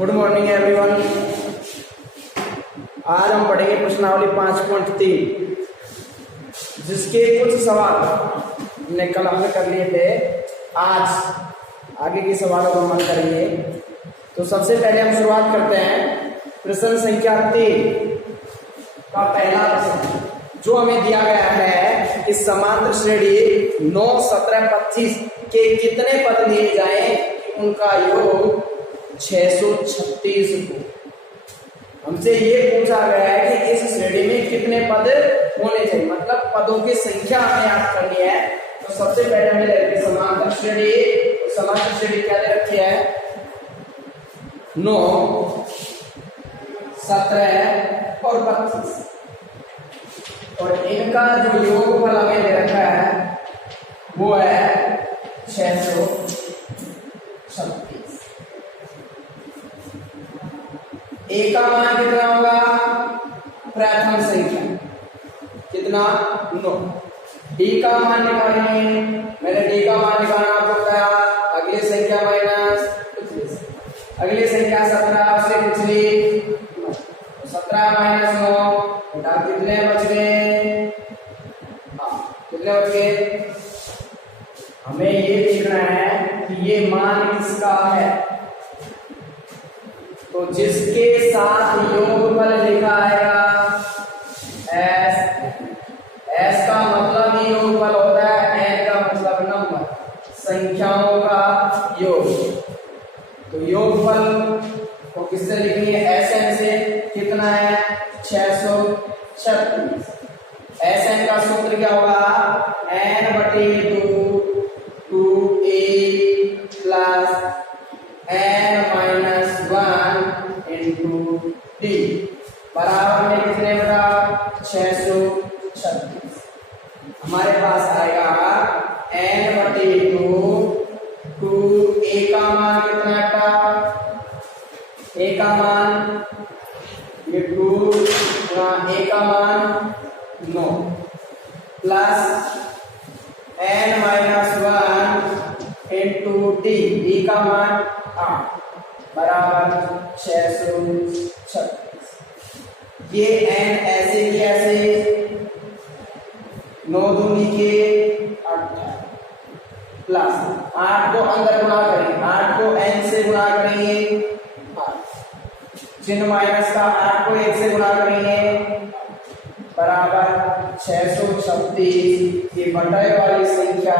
Good morning everyone. आज हम पढ़ेंगे प्रश्नावली 5.3 जिसके कुछ सवाल हमने कल हल कर लिए थे। आज आगे के सवालों का हल करेंगे। तो सबसे पहले हम शुरुआत करते हैं प्रश्न संख्या 3 का पहला प्रश्न जो हमें दिया गया है कि समांतर श्रेणी 9, 17, 25 के कितने पद लिए जाएं कि उनका योग 636 हो। हमसे ये पूछा गया है कि इस श्रेणी में कितने पद होने चाहिए, मतलब पदों की संख्या हमें याद करनी है। तो सबसे पहले हमें लेंगे समांतर श्रेणी। तो समांतर श्रेणी क्या दे रखी है? 9, 17 और 25 और इनका जो योगफल हमें दे रखा है वो है 636। ए का मान कितना होगा? प्रथम संख्या कितना? 9। डी का मान निकालेंगे। मैंने डी का मान निकालना आपको बताया। अगली संख्या माइनस अगली संख्या 17 से पिछली 17 माइनस 9 कितने बच गए? कितने बच गए? हमें ये देखना है कि ये मान किसका है। तो जिसके साथ योगफल लिखा आएगा एस का मतलब ही योगफल होता है। एन का मतलब नंबर, संख्याओं का योग। तो योगफल को किससे लिखेंगे? एस एन से। कितना है? 636। एस एन का सूत्र क्या होगा? n/2 2a plus n-1 into D बराबर में कितने बटा? 636। हमारे पास आएगा n/2 2a का मान कितना था? a का मान ये 2 a का मान 9 प्लस n-1 इंटू डी का मान 8 बराबर 636। ये n ऐसे की ऐसे 9 दूनी के 18 प्लस 8 को अंदर गुणा करेंगे। 8 को n से गुणा करेंगे 8 चिन्ह माइनस का 8 को 1 से गुणा करेंगे बराबर 636। ये बटे वाली संख्या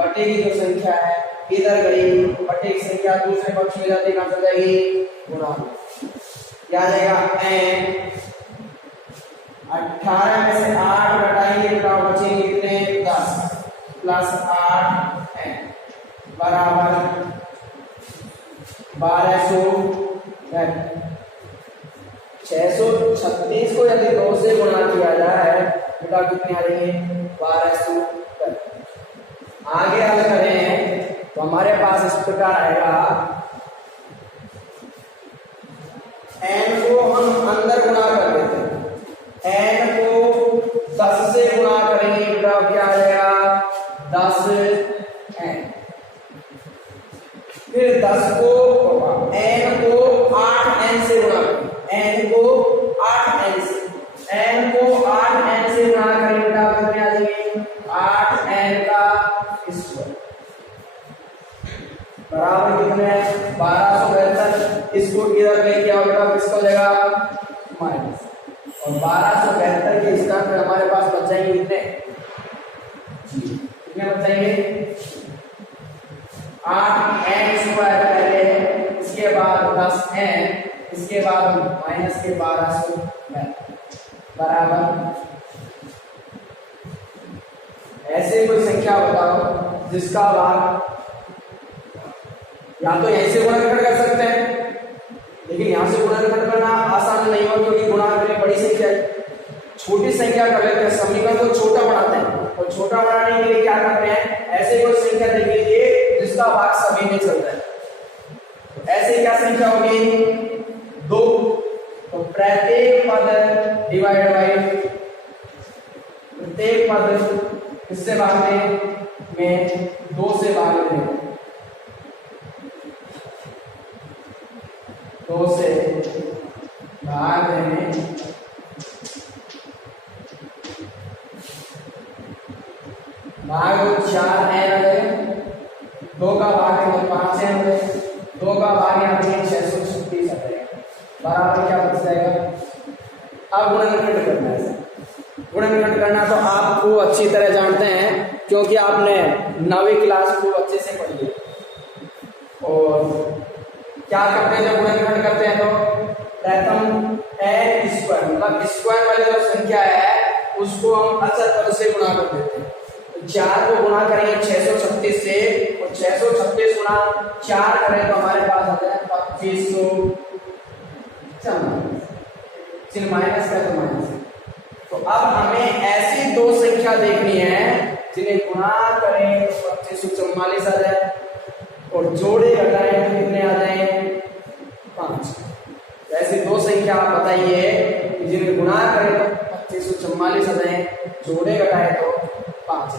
बटे की जो संख्या है इधर गई, बटे की संख्या दूसरे पक्ष में जाती कहां चल जाएगी? गुणा। क्या आ जाएगा? n 18 में से 8 घटाएंगे तो बचेंगे कितने? 10 प्लस 8 n बराबर 1200। 636 को यदि 2 से गुणा किया जाए बेटा कितने आ जाएंगे? 1200। आगे हल करें तो हमारे पास इस प्रकार आएगा। n को हम अंदर गुणा कर देते हैं। n को 10 से गुणा करेंगे बेटा क्या आ जाएगा? 10n। फिर 10 को n को 8n से गुणा करें। n को 8n से गुणा करें बेटा कितने आ जाएंगे? 8n का स्क्वायर बराबर कितने? 1272। इसको इधर ले क्या होगा? किसको हो जाएगा? माइनस। और 1272 के स्थान पर हमारे पास बच जाएंगे कितने? कितने बच जाएंगे? 8n स्क्वायर पहले, इसके बाद 10n, इसके बाद माइनस के 1272 बराबर। ऐसे कोई संख्या बताओ जिसका भाग या तो यहीं से गुणनखंड कर सकते हैं, लेकिन यहां से गुणनखंड करना आसान नहीं हो क्योंकि गुणा करने बड़ी संख्या है। छोटी संख्या कर लेते हैं, समीकरण को छोटा बनाते हैं। और छोटा बनाने के लिए क्या करते हैं? ऐसे कोई संख्या देख लीजिए जिसका भाग सभी में चलता है। तो ऐसे क्या संख्या होगी? 2। तो प्रत्येक पद डिवाइड बाई प्रत्येक पद किससे भाग में 2 से भाग दें। 2 से भाग देंगे, भाग 4 n हो गए, 2 का भाग है 5 n हो गए, 2 का भाग यहाँ पे 636 आ जाएगा, बराबर क्या बच जाएगा। अब गुणनखंड करना है, गुणनखंड करना तो आपको अच्छी तरह जानते हैं क्योंकि आपने 9वीं क्लास को अच्छे से पढ़ी है। और क्या करते हैं जब गुणनखंड करते हैं तो प्रथम n स्क्वायर मतलब स्क्वायर वाली जो संख्या है उसको हम अचर पद से गुणा कर देते हैं। तो 4 को गुणा करेंगे 636 से और 636 गुणा 4 करें तो हमारे पास आ जाए 2500, चिन्ह माइनस का तो माइनस। तो अब हमें ऐसी 2 संख्या देखनी है जिन्हें गुणा करें तो 2544 आ जाए और जोड़े घटाएं तो कितने आ जाए 5। ऐसी 2 संख्या आप बताइए कि जिन्हें गुणा करें तो 2544 आ जाए, जोड़े घटाएं तो 5।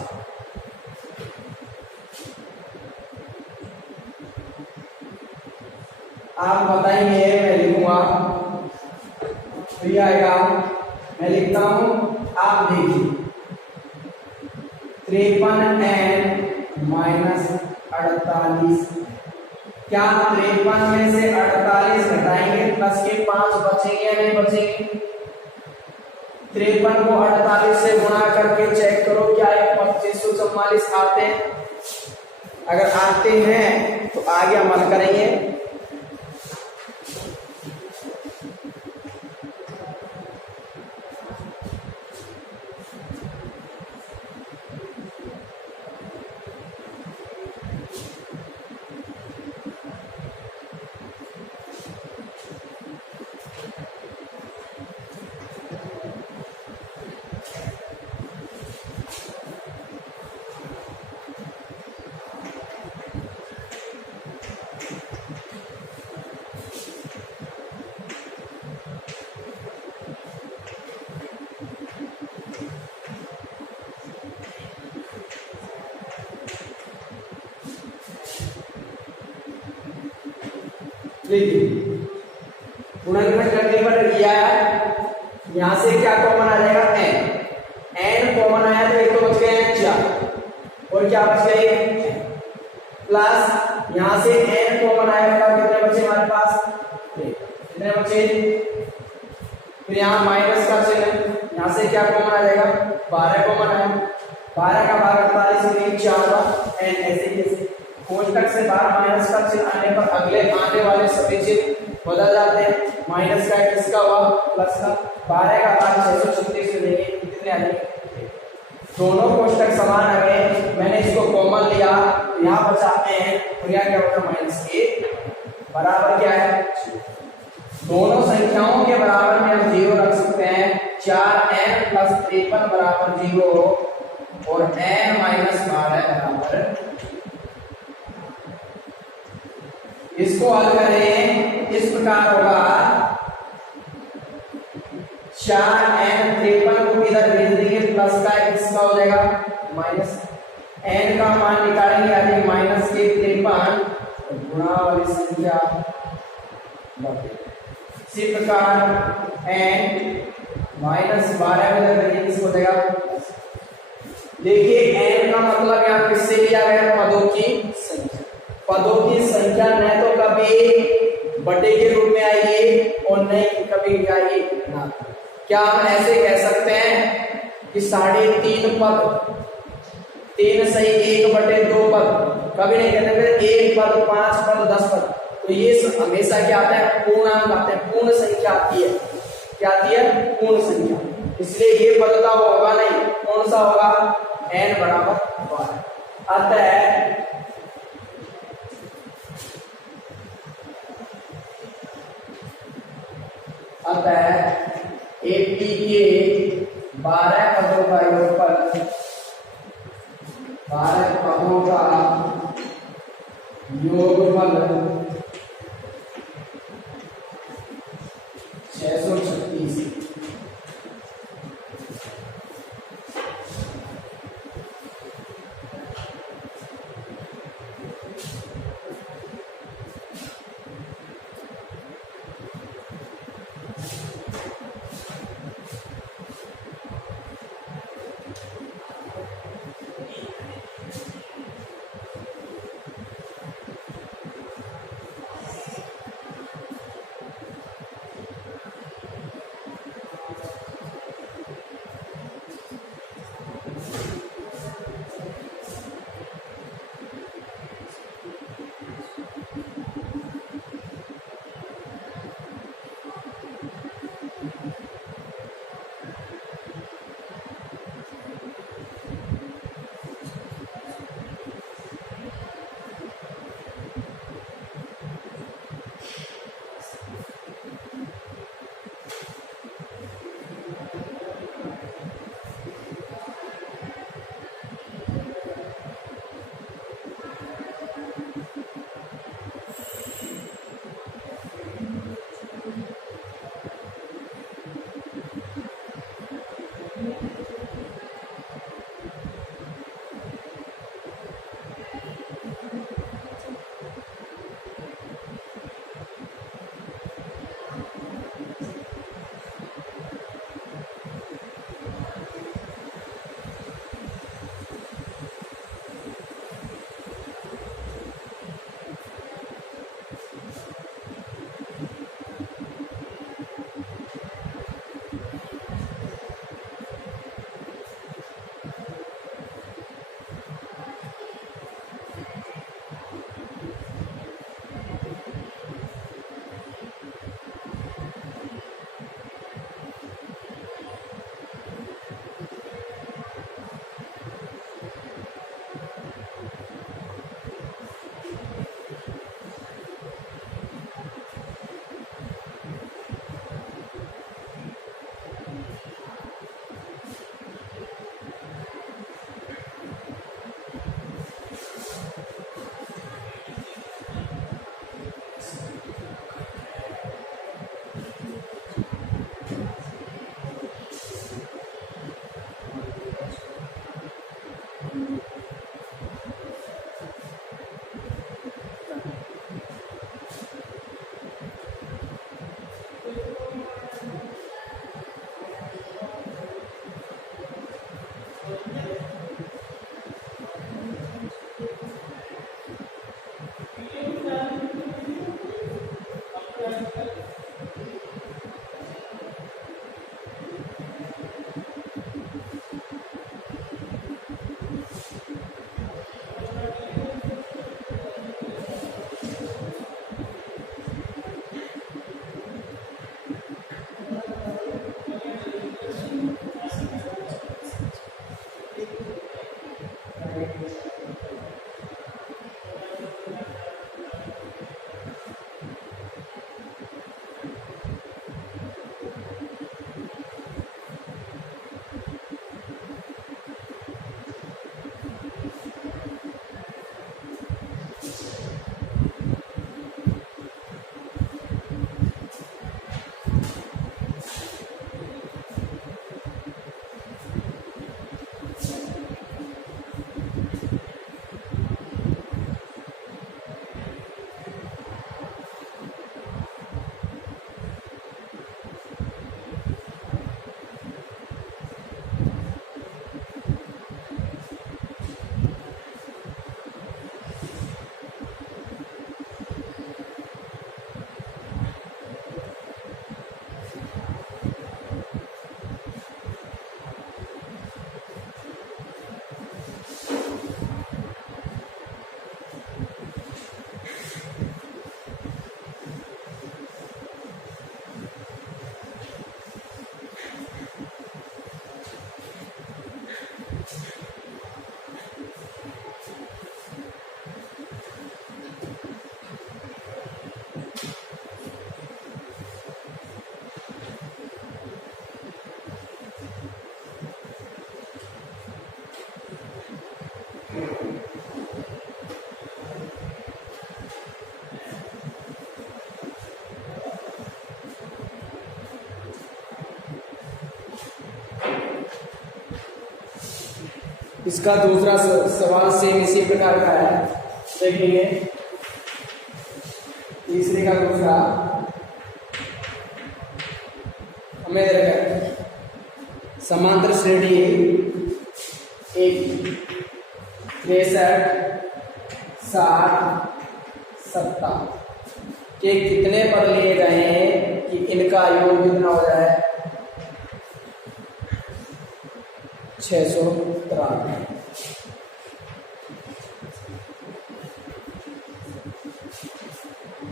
आप बताइए, मैं लिखूंगा तो ये आएगा, मैं लिखता हूं, आप देखिए 53n माइनस 48। क्या 53 में से 48 घटाएंगे प्लस के 5 बचेंगे या नहीं बचेंगे। 53 को 48 से गुणा करके चेक करो क्या ये 2544 आते हैं। अगर आते हैं तो आगे अमल करेंगे। गुणनखंड करने पर किया है, यहां से क्या कॉमन आ जाएगा n कॉमन आया तो एक तो बच गए 4 और क्या बच गए प्लस यहां से n कॉमन आएगा तो कितने बचे हमारे पास कितने बचे। फिर यहाँ माइनस का चिन्ह, यहां से क्या कॉमन आ जाएगा 12 कॉमन आया, 12 का भाग 48 में 4 n ऐसे कैसे कोष्टक से बाहर माइनस का चिन्ह आने पर अगले आने वाले सभी चिन्ह बदल जाते हैं। माइनस का किसका हुआ प्लस का, 12 का भाग 636 से देंगे कितने आ जाएंगे, दोनों कोष्टक समान आ गए। मैंने इसको कॉमन लिया, यहाँ बचाते हैं और यहाँ क्या होगा माइनस के बराबर क्या है, दोनों संख्याओं के बराबर में हम 0 रख सकते हैं। 4n प्लस 53 बराबर 0 और n माइनस 12 बराबर। इसको हल करें इस प्रकार होगा 4n 53 को इधर भेज देंगे प्लस का किसका हो जाएगा माइनस, n का मान निकालेंगे आ जाएगा माइनस के 53 गुणा वाली संख्या इसी प्रकार n माइनस 12 में इधर भेजेंगे किसको हो जाएगा। देखिए n का मतलब यहाँ किससे लिया गया पदों की संख्या, पदों की संख्या न तो कभी बटे के रूप में आएगी और न कभी आएगी ना। क्या हम ऐसे कह सकते हैं कि 3.5 पद 3 सही 1/2 पद, कभी नहीं कहते 1 पद 5 पद 10 पद, तो ये हमेशा क्या आता है पूर्णांक आते हैं, पूर्ण संख्या आती है। क्या आती है पूर्ण संख्या, इसलिए ये बदलाव होगा नहीं। कौन सा होगा n बराबर 12। अतः AP के 12 पदों का योगफल 12 पदों का योगफल 636। इसका दूसरा सवाल सेम इसी प्रकार का है, देखेंगे। तीसरे का दूसरा हमें समांतर श्रेणी एक 63, 60, 70 के कितने पद लिए गए हैं कि इनका योग कितना हो जाए 693।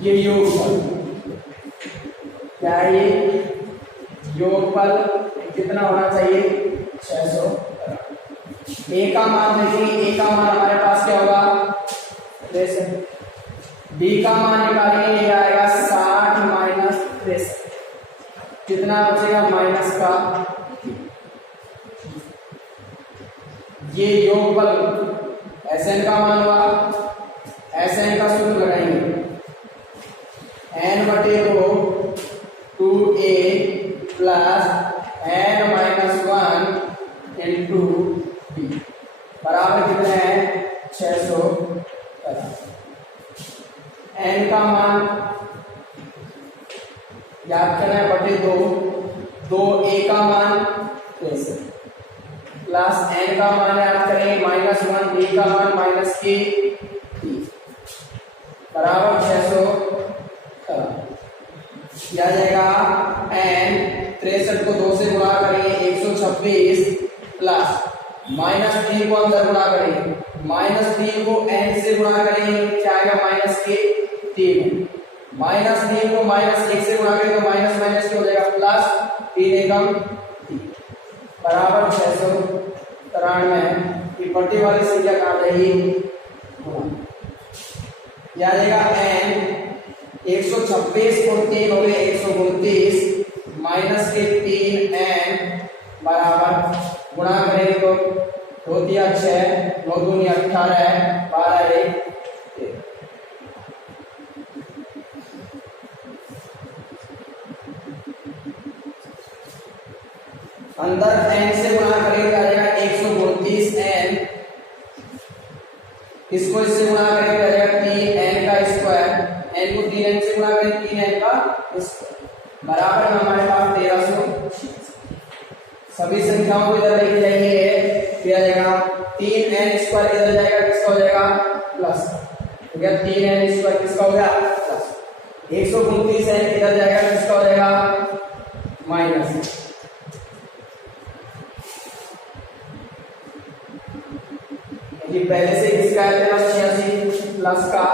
ये योगफल क्या है? ये योगफल कितना होना चाहिए 693। ए का मान देखेंगे, ए का मान हमारे पास क्या होगा 63, बी का मान निकालेंगे, ये आएगा 60 माइनस 63, कितना बचेगा माइनस का। ये योगफल Sn का मान हुआ, Sn का सूत्र लगाएंगे n/2 2a plus n-1 into b बराबर कितना है 650। n का मान याद करना है बटे 2, 2a का मान प्लस n का मान याद करेंगे -1, b का मान -k बराबर 600 किया जाएगा। n 63 को 2 से गुणा करेंगे 126 प्लस -3 को अंदर गुणा करेंगे, -3 को n से गुणा करेंगे क्या आएगा -k 3, -3 को -1 से गुणा करेंगे तो माइनस क्या हो जाएगा प्लस 3 एकम बराबर 693 की बटे वाली संख्या कहाँ जाएगी क्या आ जाएगा n 126 को 3 हो गए 129 माइनस के 3n बराबर गुणा करेंगे तो 2 दिया 6, 9 दूनी 18, 12 1 अंदर n से गुणा करेंगे आ जाएगा 129n, इसको इससे गुणा करेंगे आ जाएगा 3n का स्क्वायर, n को 3n से गुणा करेंगे 3n का स्क्वायर बराबर में हमारे पास 1300। सभी संख्याओं को इधर लेके जाएंगे फिर आ जाएगा 3n स्क्वायर इधर जाएगा किसका हो जाएगा प्लस, तो क्या 3n स्क्वायर किसका हो गया प्लस, 129n इधर जाएगा किसका हो जाएगा माइनस, पहले से किसका है 86 प्लस का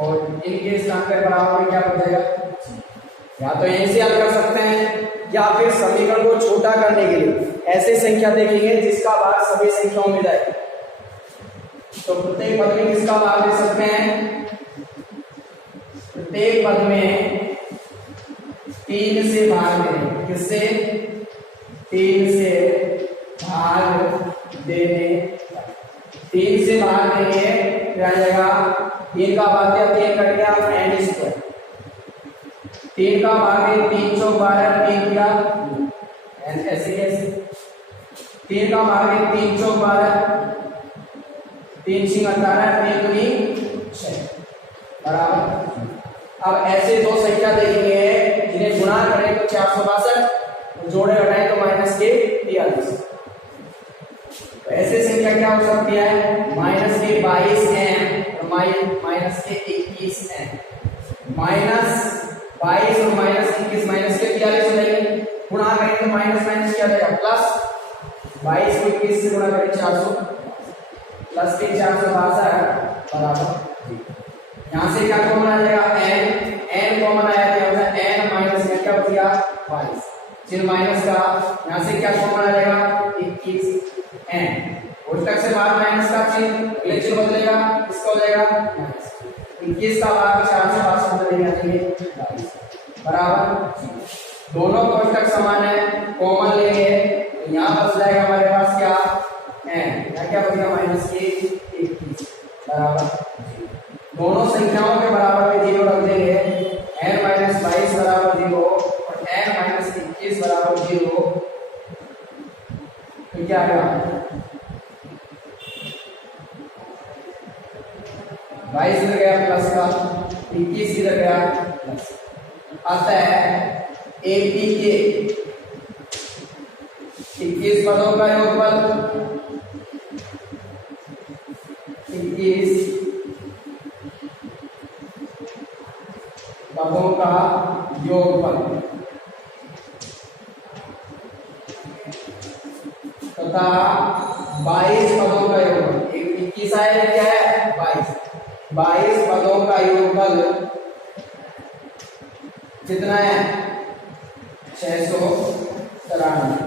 और इनके स्थान बराबर में क्या बचेगा, या तो यहीं से हल कर सकते हैं या फिर समीकरण को छोटा करने के लिए ऐसे संख्या देखेंगे जिसका भाग सभी संख्याओं में जाए। तो प्रत्येक पद में किसका भाग दे सकते हैं, प्रत्येक पद में 3 से भाग देने, किससे 3 से भाग देने, 3 से भाग देंगे फिर आ जाएगा 3 का भाग दिया 3 कट गया n स्क्वायर, 3 का भाग है 3 चौक 12 3 किया n ऐसे कैसे, 3 का भाग है 3 चौक 12 3 छिंग 18 3 दूनी 6 बराबर। अब ऐसे दो संख्या देखेंगे जिन्हें गुणा करें तो 462 जोड़े घटाएं तो माइनस के 43, ऐसे संख्या क्या हो सकती है माइनस के 22n और माइनस के 21n, माइनस 22 और माइनस 21 माइनस के 43 हो जाएंगे, गुणा करेंगे तो माइनस माइनस क्या जाएगा प्लस, 22 को 21 से गुणा करें 400 प्लस के 462 बराबर, यहाँ से क्या कॉमन आ जाएगा n कॉमन आया तो n माइनस में क्या बच गया 22, चिन्ह माइनस का, यहाँ से क्या कॉमन आ जाएगा 21n, कोष्टक से बाहर माइनस का चिन्ह अगले चिन्ह बदलेगा इसका हो जाएगा माइनस, 21 का भाग 4 से 5 बदलेगा बराबर, दोनों कोष्टक समान है कॉमन लेंगे तो यहाँ बच जाएगा हमारे पास क्या n, यहाँ क्या बचेगा माइनस के 21 बराबर, दोनों संख्याओं के बराबर में 0 रख देंगे, n माइनस 22 बराबर 0 और n माइनस 21 बराबर 0, तो क्या आएगा 22 इधर गया प्लस का 21 इधर गया प्लस, अतः AP के 21 पदों का योगफल 21 पदों का योगफल तथा 22 पदों का योगफल, 21 आया क्या है 22 पदों का योगफल कितना है 693।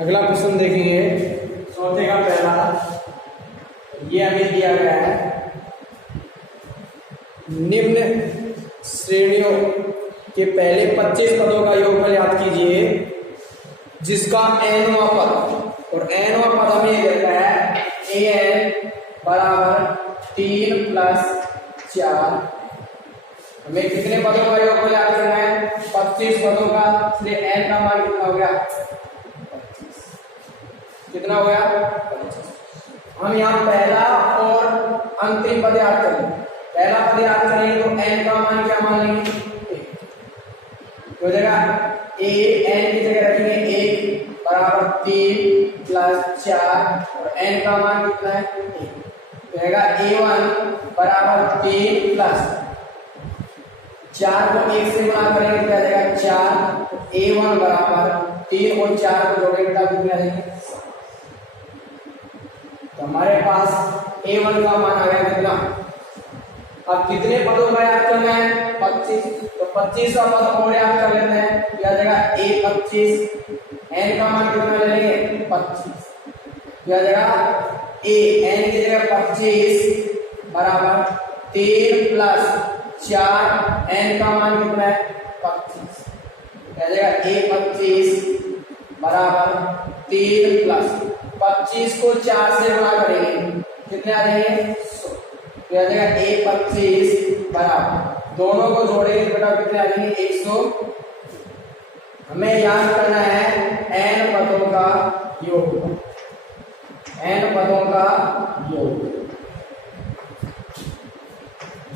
अगला क्वेश्चन देखेंगे चौथे का पहला। ये हमें दिया गया है, निम्न श्रेणियों के पहले 25 पदों का योगफल याद कीजिए जिसका nवां पद, और nवां पद हमें देता है an बराबर 3 + 4। हमें कितने पदों का योगफल याद करना है? 25 पदों का, इसलिए n का मान कितना हो गया? 25। कितना हो गया? 25। हम यहाँ पहला और अंतिम पद याद करेंगे। पहला पद याद करेंगे तो n का मान क्या मान लेंगे? 1। तो जगह a n की जगह रखेंगे 1 बराबर 3 + 4, और n का मान कितना है? 1। रहेगा a1 बराबर 3 + 4 को 1 से गुणा करेंगे क्या जाएगा? 4। a1 बराबर 3 और 4 को जोड़ेंगे तब कितना जाएगा? तो हमारे पास a1 का मान आ गया कितना? अब कितने पदों का याद करना है? 25। तो 25 का पद और याद कर लेते हैं। क्या जाएगा? a25। n का मान कितना ले लेंगे? 25। क्या जाएगा? n की जगह 25 बराबर 3 + 4, n का मान कितना है? 25। क्या जाएगा? a25 बराबर 3 + 25 को 4 से गुणा करेंगे कितने आ जाएंगे? 100। तो आ जाएगा a25 बराबर, दोनों को जोड़ेंगे तो बेटा कितने आ जाएंगे? 100। हमें याद करना है n पदों का योग, n पदों का योग।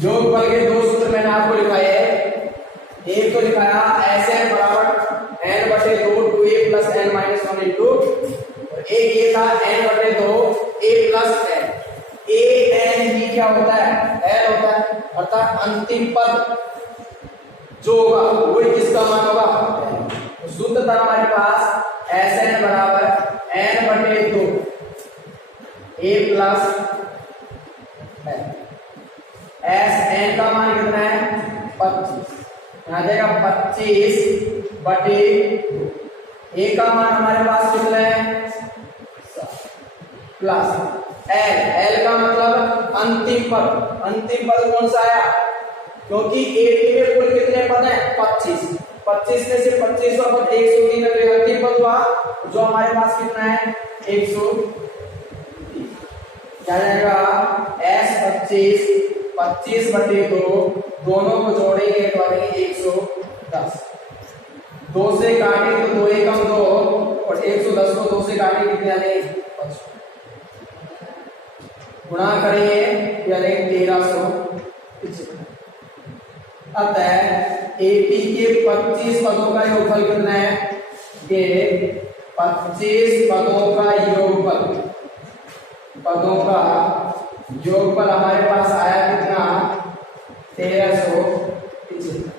योगफल के दो सूत्र मैंने आपको लिखाए हैं। एक तो लिखाया Sn बराबर n/2 2a + n - 1 इंटू, और एक ये था n/2 a + n। a n ही क्या होता है? n होता है, अर्थात अंतिम पद जो होगा वही किसका मान होगा? तो शुद्ध था हमारे पास Sn बराबर n/2 a + n। Sn का मान कितना है? 25। आ जाएगा 25/2। a का मान हमारे पास कितना है? 7 प्लस l। l का मतलब अंतिम पद। अंतिम पद कौन सा आया? क्योंकि 80 में कुल कितने पद हैं? 25। 25 में से 25 का पद 103 है, अंतिम पद हुआ जो हमारे पास कितना है? 130। क्या जाएगा? S25 25/2, दोनों को जोड़ेंगे तो आएंगे 110। 2 से काटेंगे तो 2 एकम 2, और 110 को 2 से काटेंगे कितने आ जाएंगे? 55। गुणा करेंगे तो आ जाएंगे 1375। अतः 80 के 25 पदों का योगफल कितना है? ये 25 पदों का योगफल, पदों का योगफल हमारे पास आया कितना? 1375।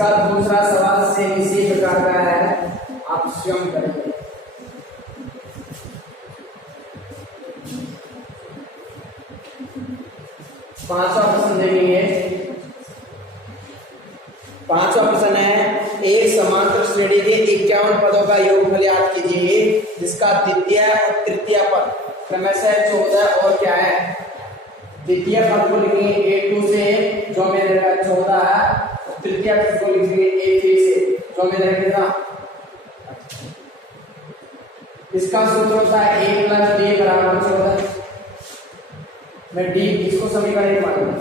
इसका दूसरा सवाल से इसी प्रकार का है, आप स्वयं करेंगे। पांचवा प्रश्न देखेंगे। पांचवा प्रश्न है, एक समांतर श्रेणी के 51 पदों का योगफल ज्ञात कीजिए जिसका द्वितीय और तृतीय पद क्रमशः 14 और क्या है। द्वितीय पद को लिखेंगे A2 से जो में रहेगा 14 है, और तृतीय पद को लिखेंगे A3 से जो में रहेगा। इसका सूत्र होता है a + d = 14। मैं d इसको समीकरण एक मानूंगा।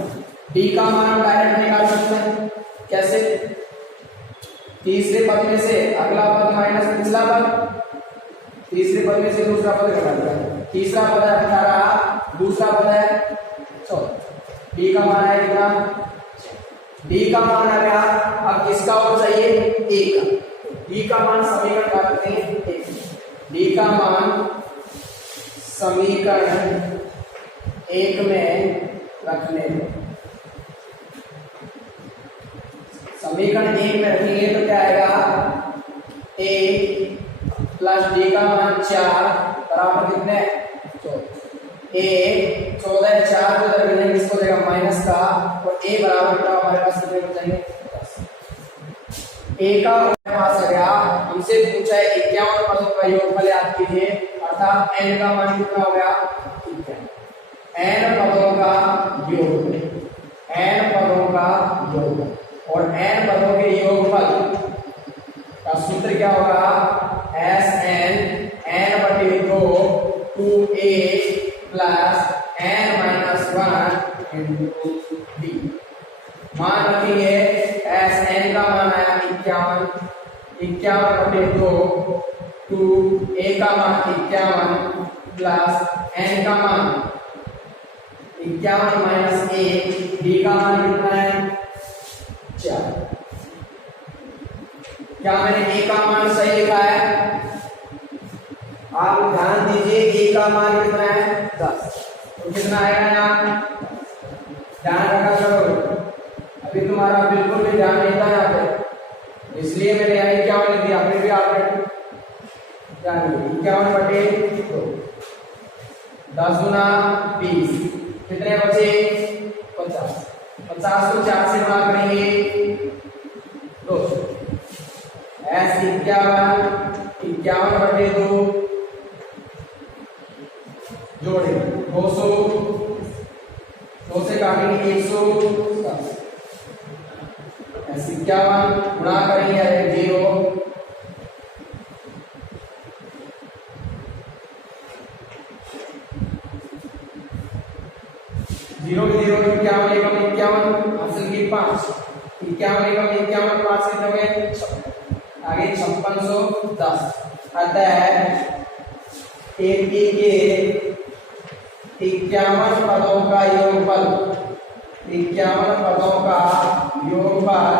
d का मान डायरेक्ट निकाल सकते हैं। कैसे? तीसरे पद में से अगला पद माइनस पिछला पद, तीसरे पद में से दूसरा पद घटा दिया। तीसरा पद है 18, दूसरा पद है 14। d का मान है कितना? d का मान आ गया। अब किसका और चाहिए? a का। d का मान समीकरण क्या करते हैं? d का मान समीकरण 1 में रखने दो। समीकरण 1 में रखेंगे तो क्या आएगा? a + d का मान 4 बराबर कितने? 14। a 14 4 को इधर मिलेंगे, इसको देगा माइनस का, और a बराबर क्या हमारे पास कितने बचेंगे? 10। a का हमारे पास आ गया। हमसे पूछा है 51 पदों का योगफल ज्ञात कीजिए, अर्थात n का मान कितना हो गया? n पदों का योग, n पदों का योग, और n पदों के योगफल का सूत्र क्या होगा? Sn n/2 2a + n-1 × d। मान रखिए Sn का मान आया 51, 51/2 2a का मान 51 प्लस n का मान 51 - 1, d का मान कितना है? 4। क्या मैंने a का मान सही लिखा है? आप ध्यान दीजिए, a का मान कितना है? 10। तो कितना आएगा यहाँ? ध्यान रखा करो, अभी तुम्हारा बिल्कुल भी ध्यान नहीं था यहाँ पे, इसलिए मैंने यहाँ क्या लिख दिया। फिर भी आपने ध्यान दीजिए। 51/2 10 गुना 20 कितने बचे? 50। 50 को 4 से गुणा करेंगे 200। S 51/2 जोड़े 200, 2 से काटेंगे 110। S 51 गुणा करेंगे 0, 0 0 51 एकम 51 ऑप्शन की 5 51 एकम 51 5 से दोगे आगे 5610 अतः एक के 51 पदों का योगफल 51 पदों का योगफल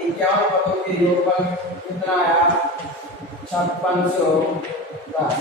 51 पदों के योगफल कितना आया? 5610।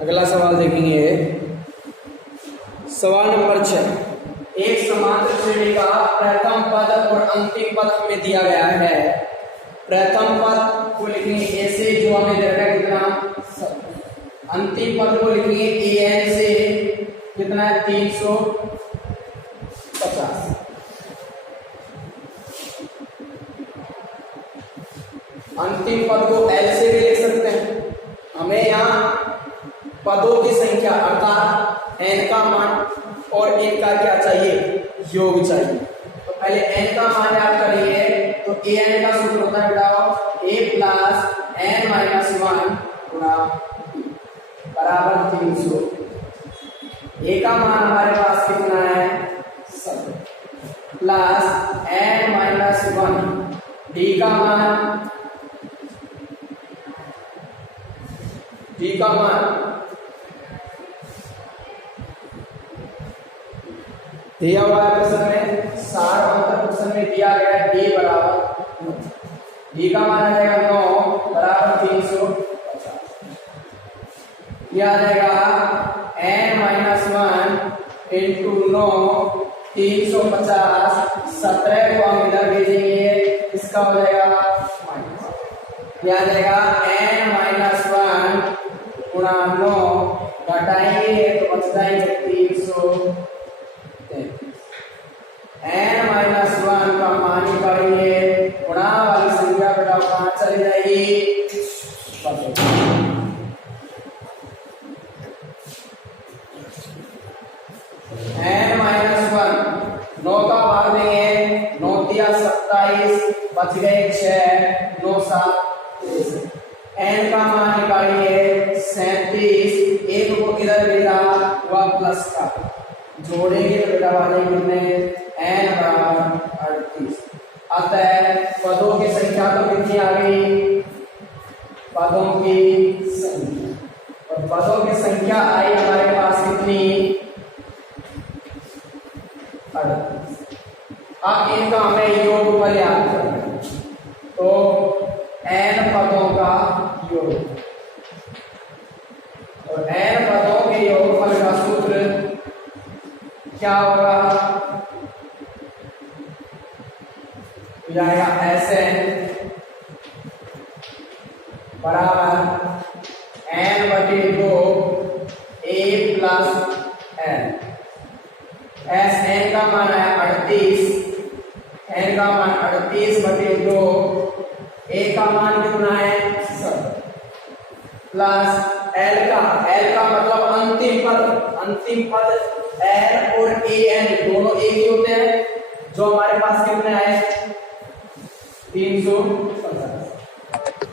अगला सवाल देखेंगे, सवाल नंबर 6। एक समांतर श्रेणी का प्रथम पद और अंतिम पद हमें दिया गया है। प्रथम पद को लिखेंगे ए से, जो हमें दे रखा है कितना, अंतिम पद को लिखेंगे ए एन से, कितना है 350। अंतिम पद को एल से भी लिख सकते हैं। हमें यहाँ पदों की संख्या अर्थात n का मान और एक का क्या चाहिए, योग चाहिए। तो पहले n का मान याद करेंगे, तो an का सूत्र होता है बेटा a प्लस n माइनस 1 गुणा बराबर 300। a का मान हमारे पास कितना है 7 प्लस n माइनस 1, d का मान दिया हुआ है क्वेश्चन में, 60 अंतर क्वेश्चन में दिया गया है d बराबर 9, d का मान आ जाएगा 9 बराबर 350। यह आ जाएगा n माइनस 1 इंटू 9 350। 17 को हम इधर भेजेंगे, इसका हो जाएगा माइनस, यह आ जाएगा n माइनस 1 गुणा 9, घटाएंगे तो बच जाएंगे 300। n माइनस 1 का मान निकालिए, गुणा वाली संख्या बेटा कहां चली जाएगी, n माइनस 1 9 का भाग देंगे, 9 दिया 27, बच गए 6, 9 7 23। n का मान निकालिए 37, एक को इधर भेजा हुआ प्लस का, जोड़ेंगे तो बेटा वाले कितने n बराबर 38। अतः पदों की संख्या तो कितनी आ गई, पदों की संख्या, और पदों की संख्या आई हमारे पास कितनी 38। अब इनका हमें योगफल याद करना है, तो n पदों का योग, और n पदों के योगफल का सूत्र क्या होगा, जाएगा Sn बराबर n बटे 2 a प्लस n। Sn का मान है 38, n का मान 38 बटे 2, a का मान कितना है 7 प्लस l का मतलब अंतिम पद n और an दोनों एक ही होते हैं, जो हमारे पास कितने आए 350।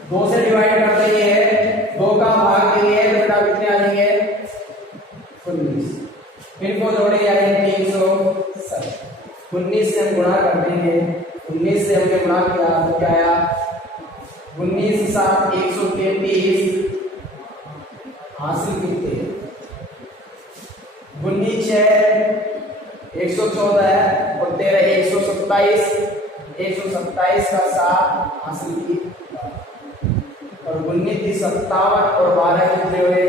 2 से डिवाइड कर देंगे, 2 का भाग देंगे तो बेटा कितने आ जाएंगे 19, फिर को जोड़ेंगे 360, 19 से हम गुणा कर देंगे 19 से हमने गुणा किया तो क्या आया, 19 7 133 हासिल किए, 19 6 114 है और 13 127, 127 का 7 हासिल की और 19 57 और 12 कितने हुए।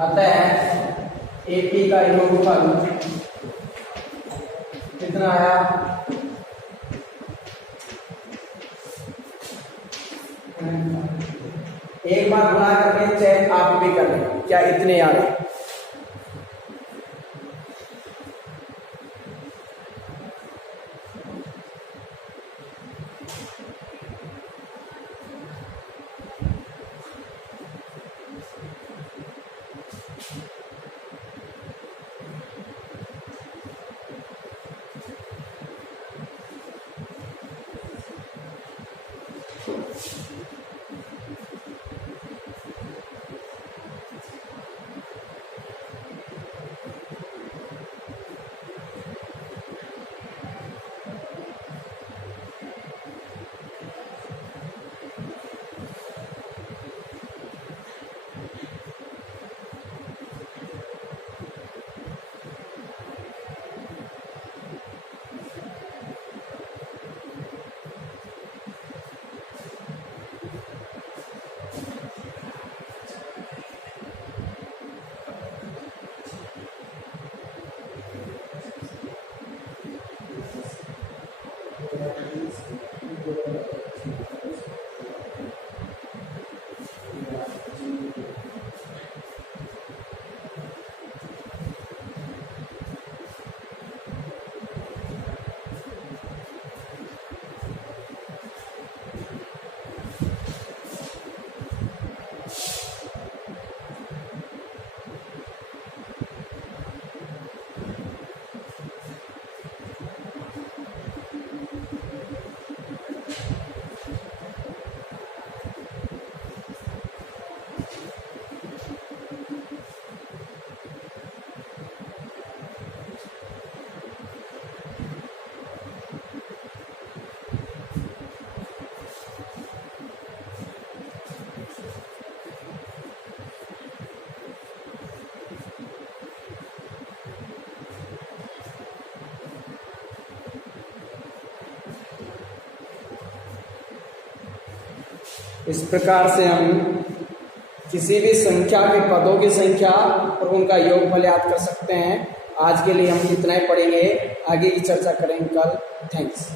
अतः एपी का योगफल कितना आया, एक बार गुणा करके चेक आप भी कर लें क्या इतने आ रहे। इस प्रकार से हम किसी भी संख्या के पदों की संख्या और उनका योगफल याद कर सकते हैं। आज के लिए हम इतना ही पढ़ेंगे, आगे की चर्चा करेंगे कल। थैंक्स।